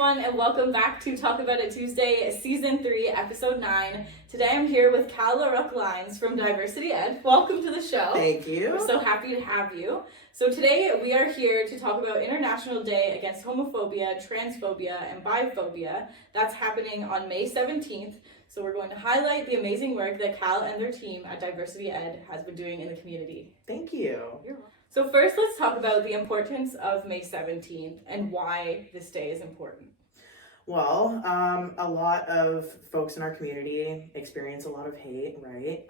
everyone, and welcome back to Talk About It Tuesday, Season 3, Episode 9. Today I'm here with Kal Larocque Lines from Diversity Ed. Welcome to the show. Thank you. We're so happy to have you. So today we are here to talk about International Day Against Homophobia, Transphobia, and Biphobia. That's happening on May 17th. So we're going to highlight the amazing work that Kal and their team at Diversity Ed has been doing in the community. Thank you. You're welcome. So first, let's talk about the importance of May 17th and why this day is important. Well, a lot of folks in our community experience a lot of hate, right?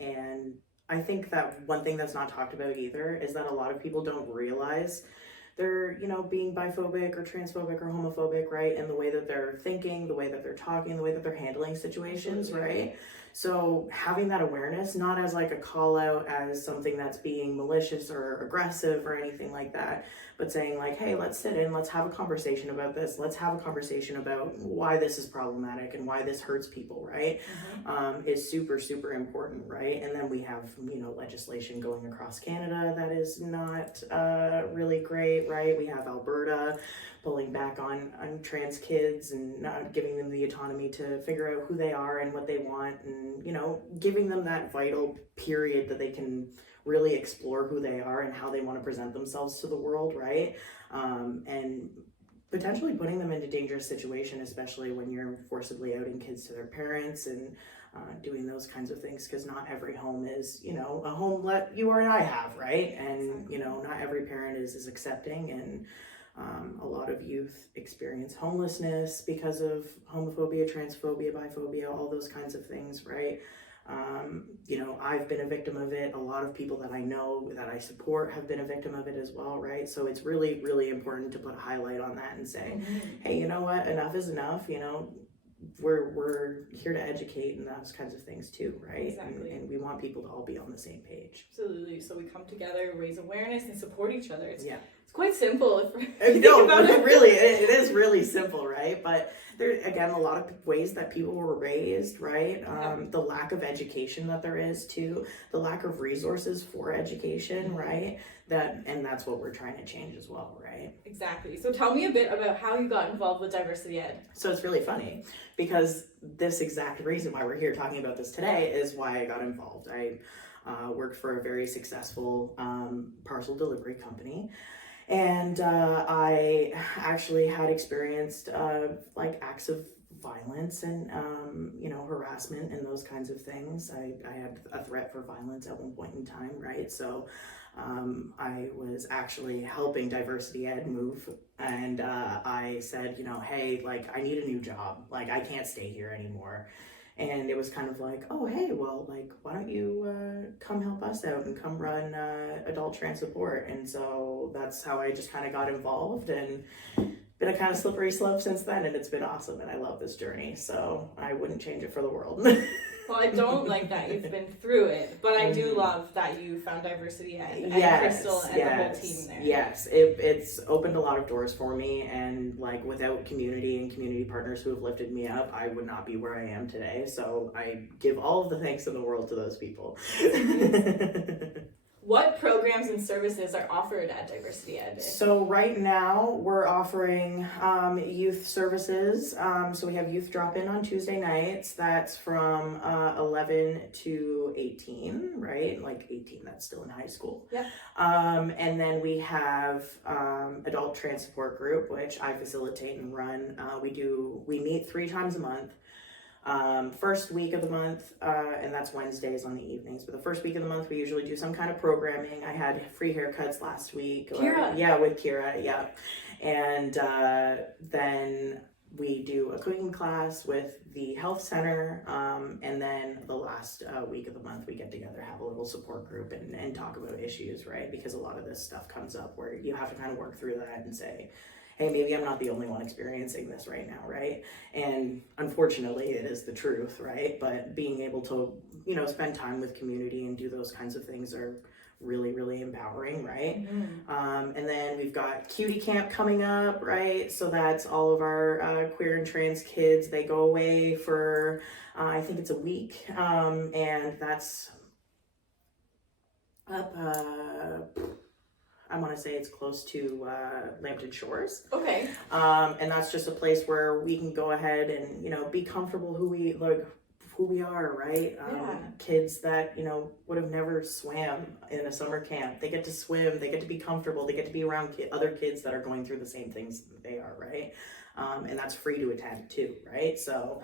And I think that one thing that's not talked about either is that a lot of people don't realize they're, being biphobic or transphobic or homophobic, right? In the way that they're thinking, the way that they're talking, the way that they're handling situations, right? So having that awareness, not as like a call out as something that's being malicious or aggressive or anything like that, but saying like, hey, let's sit in, let's have a conversation about this. Let's have a conversation about why this is problematic and why this hurts people, right? Is super, super important, right? And then we have, legislation going across Canada that is not really great, right? We have Alberta pulling back on trans kids and not giving them the autonomy to figure out who they are and what they want, and giving them that vital period that they can really explore who they are and how they want to present themselves to the world, right? And potentially putting them into dangerous situation, especially when you're forcibly outing kids to their parents and doing those kinds of things, because not every home is, a home that you or I have, right? And, not every parent is accepting, and a lot of youth experience homelessness because of homophobia, transphobia, biphobia, all those kinds of things, right? I've been a victim of it. A lot of people that I know that I support have been a victim of it as well, right? So it's really, really important to put a highlight on that and say, hey, you know what? Enough is enough. We're here to educate and those kinds of things too, right? Exactly. And we want people to all be on the same page. Absolutely. So we come together, raise awareness, and support each other. It's quite simple. If you no, think about it. Really, it is really simple, right? But there, again, a lot of ways that people were raised, right? The lack of education that there is too, the lack of resources for education, right? And that's what we're trying to change as well, right? Exactly. So tell me a bit about how you got involved with Diversity Ed. So it's really funny because this exact reason why we're here talking about this today is why I got involved. I worked for a very successful parcel delivery company. And I actually had experienced acts of violence and harassment and those kinds of things. I had a threat for violence at one point in time, right? So I was actually helping Diversity Ed move, and I said, hey, I need a new job. I can't stay here anymore. And it was kind of like, oh, hey, well, why don't you come help us out and come run adult trans support? And so that's how I just kind of got involved, and been a kind of slippery slope since then, and it's been awesome, and I love this journey, so I wouldn't change it for the world. Well, I don't like that you've been through it, but I do love that you found Diversity Ed and Crystal and the whole team there. Yes, it's opened a lot of doors for me, and without community and community partners who have lifted me up, I would not be where I am today. So I give all of the thanks in the world to those people. What programs and services are offered at Diversity Ed? So right now we're offering youth services. So we have youth drop-in on Tuesday nights. That's from 11 to 18, right? 18, that's still in high school. Yeah. And then we have adult trans support group, which I facilitate and run. We meet 3 times a month. First week of the month, and that's Wednesdays on the evenings, but the first week of the month we usually do some kind of programming. I had free haircuts last week. With Kira, yeah. And then we do a cooking class with the health center, and then the last week of the month we get together, have a little support group and talk about issues, right? Because a lot of this stuff comes up where you have to kind of work through that and say, hey, maybe I'm not the only one experiencing this right now, right? And unfortunately, it is the truth, right? But being able to, spend time with community and do those kinds of things are really, really empowering, right? And then we've got Cutie Camp coming up, right? So that's all of our queer and trans kids. They go away for, I think it's a week, and that's up I want to say it's close to Lambton Shores. Okay. And that's just a place where we can go ahead and, you know, be comfortable who we are, right? Kids that, you know, would have never swam in a summer camp. They get to swim, they get to be comfortable, they get to be around other kids that are going through the same things that they are, right? And that's free to attend too, right? So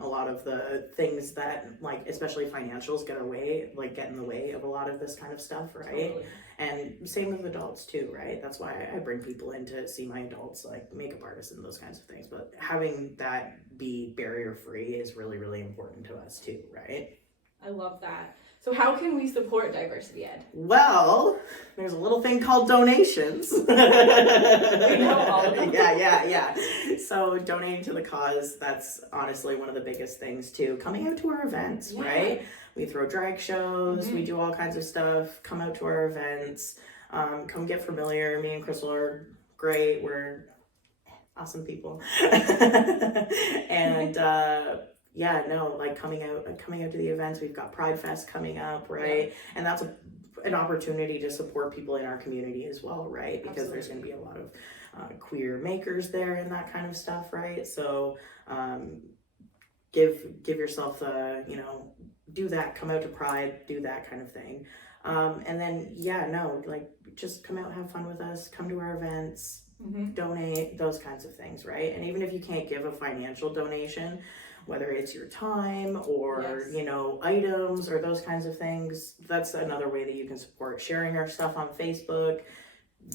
a lot of the things that, like, especially financials get in the way of a lot of this kind of stuff, right? Totally. And same with adults too, right? That's why I bring people in to see my adults, like makeup artists and those kinds of things. But having that be barrier free is really, really important to us too, right? I love that. So how can we support diversity ed? Well, there's a little thing called donations. We know all of them. Yeah. So donating to the cause, that's honestly one of the biggest things too. Coming out to our events, right? We throw drag shows, we do all kinds of stuff. Come out to our events. Come get familiar. Me and Crystal are great. We're awesome people. And coming out to the events. We've got Pride Fest coming up, right? And that's an opportunity to support people in our community as well, right? Because there's going to be a lot of queer makers there and that kind of stuff, right? So give yourself do that. Come out to Pride, do that kind of thing. And then just come out, have fun with us, come to our events, donate, those kinds of things, right? And even if you can't give a financial donation, whether it's your time or, items or those kinds of things, that's another way that you can support. Sharing our stuff on Facebook,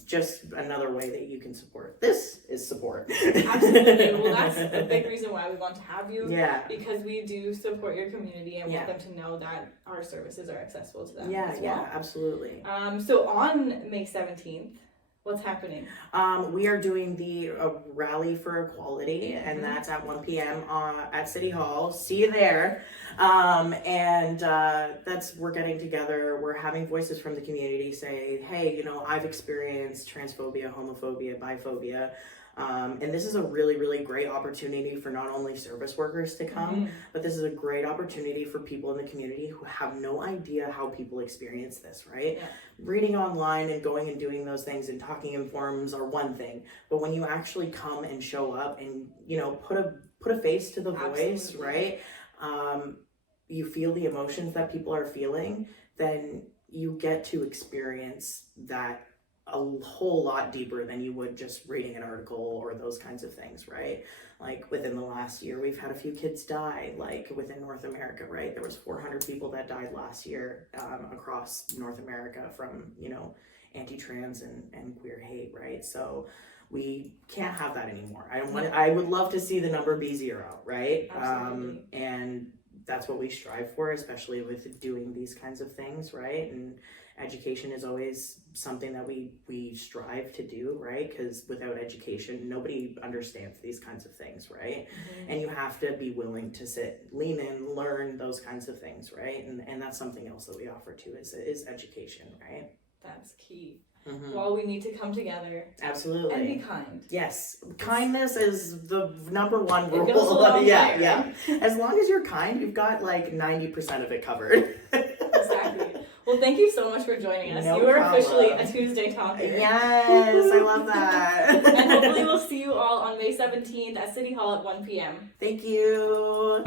just another way that you can support. This is support. Absolutely. Well, that's a big reason why we want to have you. Yeah. Because we do support your community and want them to know that our services are accessible to them as well. Yeah, absolutely. So on May 17th, what's happening? We are doing the Rally for Equality, and that's at 1 p.m. At City Hall. See you there. We're getting together. We're having voices from the community say, hey, I've experienced transphobia, homophobia, biphobia. And this is a really, really great opportunity for not only service workers to come, but this is a great opportunity for people in the community who have no idea how people experience this, right? Yeah. Reading online and going and doing those things and talking in forums are one thing, but when you actually come and show up and, put a face to the voice, right? You feel the emotions that people are feeling, then you get to experience that a whole lot deeper than you would just reading an article or those kinds of things, right? Like within the last year, we've had a few kids die, like within North America, right? There was 400 people that died last year across North America from, anti-trans and queer hate, right? So we can't have that anymore. I would love to see the number be 0, right? Absolutely. And that's what we strive for, especially with doing these kinds of things, right? And education is always something that we strive to do, right? Because without education, nobody understands these kinds of things, right? And you have to be willing to lean in, learn those kinds of things, right? And that's something else that we offer too is education, right? That's key. Well, we need to come together. Absolutely. And be kind. Yes. Kindness is the number one rule. It goes a long way, yeah. As long as you're kind, you've got like 90% of it covered. Exactly. Well, thank you so much for joining us. No you are problem. officially a Tuesday Talker. Yes, I love that. And hopefully we'll see you all on May 17th at City Hall at 1 p.m. Thank you.